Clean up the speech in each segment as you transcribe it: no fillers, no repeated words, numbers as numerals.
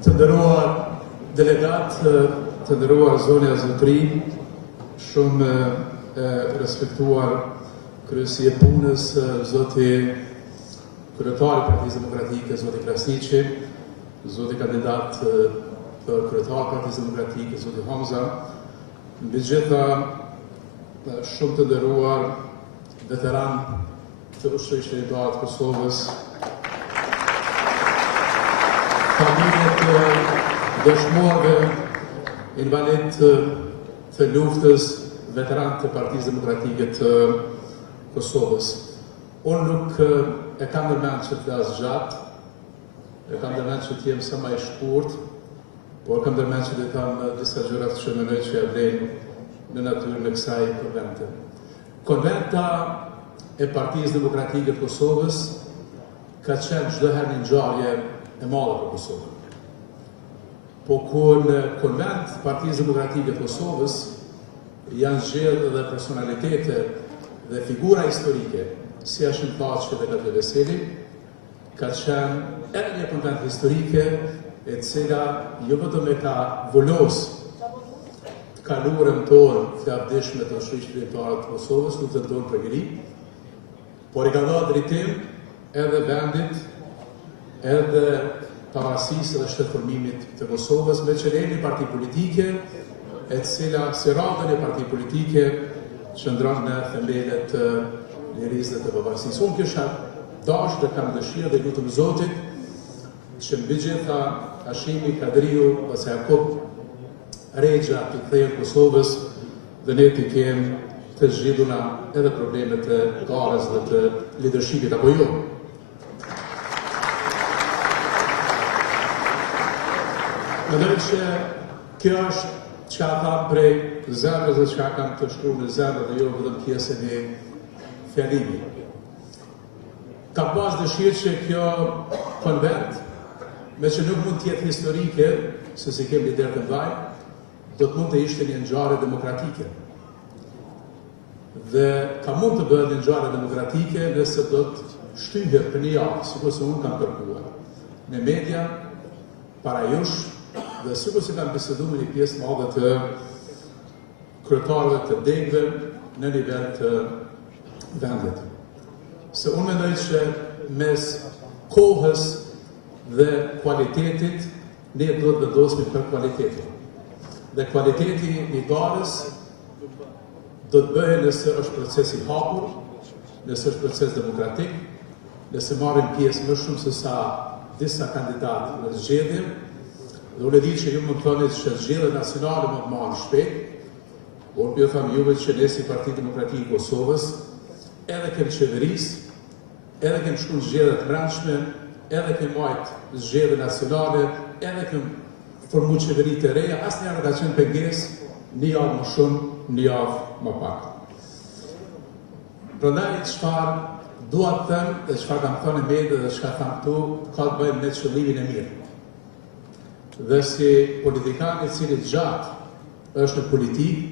Të nderuar delegat, të nderuar zonja zotëri, shumë respektuar kryesi e punës, zoti kryetari i Partisë Demokratike, zoti Krasniqi, zoti kandidat për kryetar të Partisë Demokratike, zoti Hamza, mbi gjitha shumë të nderuar veteran të ushtrisë shtetërore të Kosovës, familjet dëshmorëve, invalid të luftës, veteran të Partisë Demokratike të Kosovës. Unë nuk e kam ndërmend që të flas gjatë, e kam ndërmend që të jem sa më i shkurt, por kam ndërmend që të them disa gjëra që mendoj që ja vlen në natyrën e kësaj konvente. Konventa e Partisë Demokratike të Kosovës ka qenë çdo herë një ngjarje e madhe për Kosovën. Po kur në konvent Partisë Demokratike të Kosovës janë zgjedhur edhe personalitete dhe figura historike, si Hashim Thaçi dhe Katë Veseli, ka qenë edhe një konvent historike e cila jo vetëm e ka volos të kaluarën tonë të lavdishme të ushtrisë shtetërore të Kosovës, luftën tonë për liri, por i ka dhënë drejtim edhe vendit, edhe pavarësisë dhe shtetërformimit të Kosovës, me qëllimi parti politike, e cila si radhën e parti politike qëndron në themelet të lirisë dhe të pavarësisë. Unë kisha dashur dhe kam dëshirë dhe lutem Zotit që mbi gjitha Hashimi, Kadriu ose Jakob Rexha të kthehen Kosovës dhe ne të kemi të zgjidhura edhe problemet e garës dhe të leadershipit apo jo. Mendoj që kjo është çka tham prej zemrës dhe çka kam të shkruar në zemrë dhe jo vetëm pjesën e fjalimit. Ka pas dëshirë që kjo konvent, me që nuk mund të jetë historike, se si kemi lider të ndaj, do të mund të ishte një ngjarje demokratike. Dhe ka mund të bëhet një ngjarje demokratike nëse do të shtyhet për një javë, sikur se unë kam kërkuar në media, para jush, dhe sikur se kam biseduar me një pjesë madhe të kryetarëve të degëve në nivel të vendit. Se unë mendoj që mes kohës dhe kualitetit ne do të vendosmi për kualitetin. Dhe kualiteti i garës do të bëhet nëse është proces i hapur, nëse është proces demokratik, nëse marrin pjesë më shumë se sa disa kandidatë në zgjedhje. Dhe unë e di që ju më thoni që zgjedhjet nacionale më të marrin shpejt, por ju them juve që ne si Parti Demokratik i Kosovës, edhe kemi qeverisë, edhe kemi shkuar në zgjedhje të brendshme, edhe kemi marrë zgjedhje nacionale, edhe kemi formuar qeveri të reja, asnjëherë ka qenë pengesë, një javë më shumë, një javë më pak. Prandaj çfarë dua të them, dhe çfarë kam thënë në media dhe çka tham këtu, ka të bëjë me qëllimin e mirë. Dhe si politikan i cili gjatë është në politikë,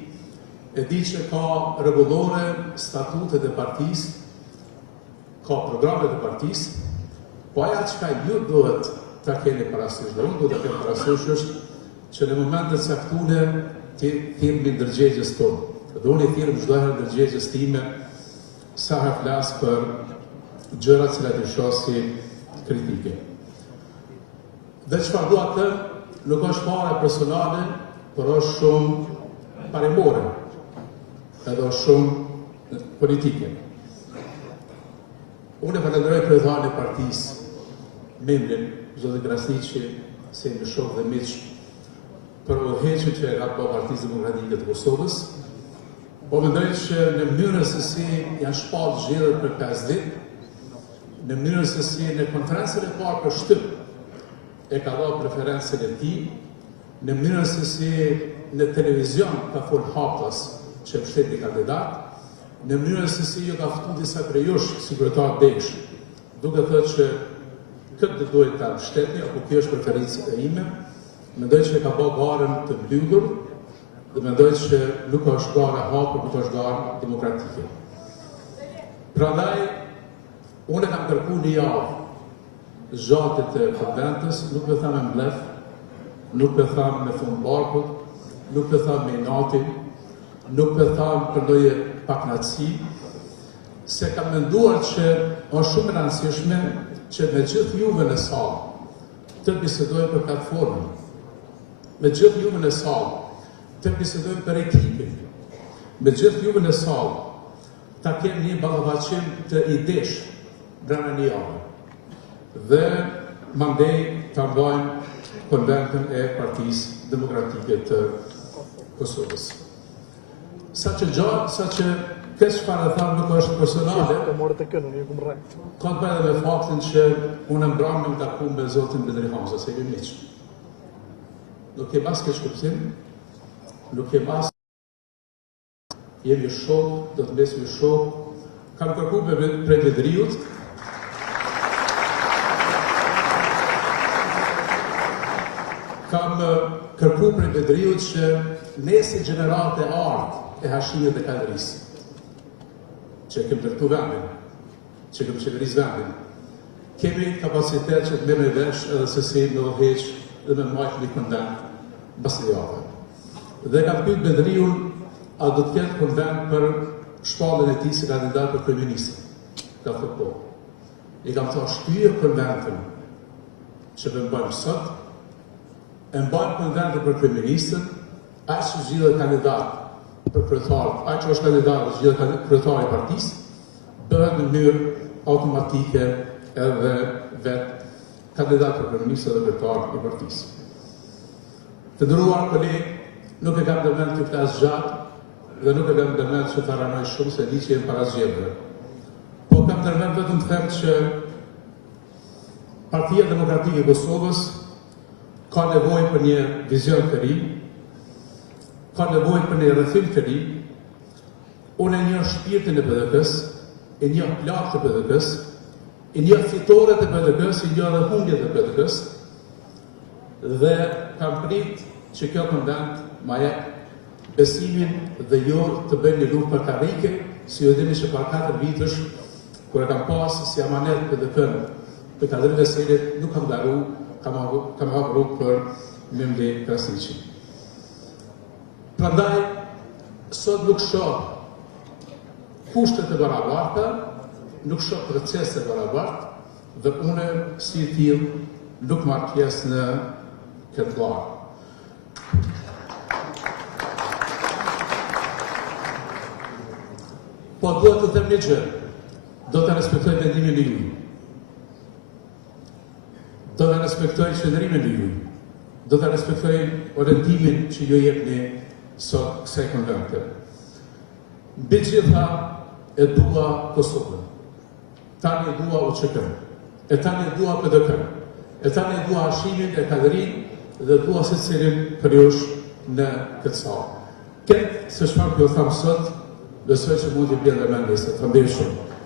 e di që ka rregullore statutet e partisë, ka programet e partisë, po aja çka ju duhet ta keni parasysh, dhe unë duhet ta kem parasysh është që në momentet caktuara të thirrni ndërgjegjës tonë. Dhe unë i thirrëm çdo herë ndërgjegjës time sa herë flas për gjërat që i shoh si kritike. Dhe çfarë dua të them, nuk është fare personale, por është shumë parimore, edhe është shumë politike. Unë e falenderoj kryetarin e partisë, membrin, zoti Krasniqi, se më shoh dhe miq, për udhëheqjen që e ka bërë Partisë Demokratike të Kosovës, po mendoj që në mënyrën se si janë shpallur zgjedhjet për 5 ditë, në mënyrën se si në konferencën e parë për shtyp e ka dhënë preferencën e tij, në mënyrën se si në televizion ka folur haptas që mbështet një kandidat, në mënyrën se si ju ka ftuar disa prej jush si kryetar degësh, duke thënë që këtë do duhet ta mbështetni apo kjo është preferenca e ime, mendoj që e ka bërë garën të mbyllur dhe mendoj që nuk është gara e hapur, por është gara demokratike. Prandaj unë kam kërkuar një javë zhatit të konventës, nuk me thamë blef, nuk e thamë me fund barkut, nuk e thamë me inatin, nuk e thamë për ndonjë paknatësi, se kam menduar që është shumë e rëndësishme që me gjithë juve në salë të bisedojmë për platformën, me gjithë juve në salë të bisedojmë për ekipin, me gjithë juve në salë ta kemë një ballafaqim të idesh brenda një javë. Dhe mandej ta mbajmë konventin e Partisë Demokratike të Kosovës. Sa që këtë çfarë thamë nuk është personale, ka të bëjë me faktin që unë mbram në taku me zotin Bedri Hamza, se jemi miq. Nuk kem as keq kuptim, nuk kem as jemi shok, do të mbesemi shok. Kam kërku prej Bedriut, që nese gjenerat e ardh e Hashimit dhe Kadrisë, që kemë dërtu vendin, që kemë qeveris vendin, kemi kapacitet që të me vesh edhe se si në dhoheq dhe me majtë një konvent bas një javë. Dhe kam pyet Bedriun, a do të ketë konvent për shpallën e tij si kandidat për kryeministër? Ka thënë po. I kam thënë shtyje konventin që do bëjmë sot, e mbajmë konventin për kryeministër, ai që zgjidhet kandidat për kryetar, ai që është kandidat dhe zgjidhet kryetari i partisë, bëhet në mënyrë automatike edhe vetë kandidat për kryeministër dhe kryetar i partisë. Të nderuar kolegë, nuk e kam ndërmend të flas gjatë dhe nuk e kam ndërmend që të ranoj shumë se di që jem para zgjedhjeve. Po kam ndërmend vetëm të them që Partia Demokratike e Kosovës ka nevojë për një vizion të ri, ka nevojë për një rrethim të ri. Unë e njoh shpirtin e PDK-s, e njoh plagët e PDK-s, e njoh fitoret e PDK-s, e njoh edhe humbjet e PDK-s, dhe kam prit që kjo konvent ma jep besimin dhe jo të bëjmë një luftë për karrike, si ju dini që para 4 vitësh, kur e kam pas si amanet PDK-n për Kadri Veselit, nuk kam daru, kam hapur rrugë për Memli Krasniqi. Prandaj, sot nuk shoh kushtet e barabarta, nuk shoh proceset e barabarta, dhe une si tillë nuk marr pjesë në këtë lagë. Po duhet të them një gjë, do të respektoj vendimin e juaj. Do të respektoj qëndrimin e juaj. Do të respektoj orientimin që ju jepni sot kësaj konvente. Mbi gjitha e dua Kosovën. Tani e dua UÇK-n. E tani e dua PDK-n. E tani e dua Hashimin e Kadrin dhe dua secilin për jush në këtë sallë. Këtë se çfarë ju tham sot, besoj që mund të bjerë dhe mendje se të mbirë shumë.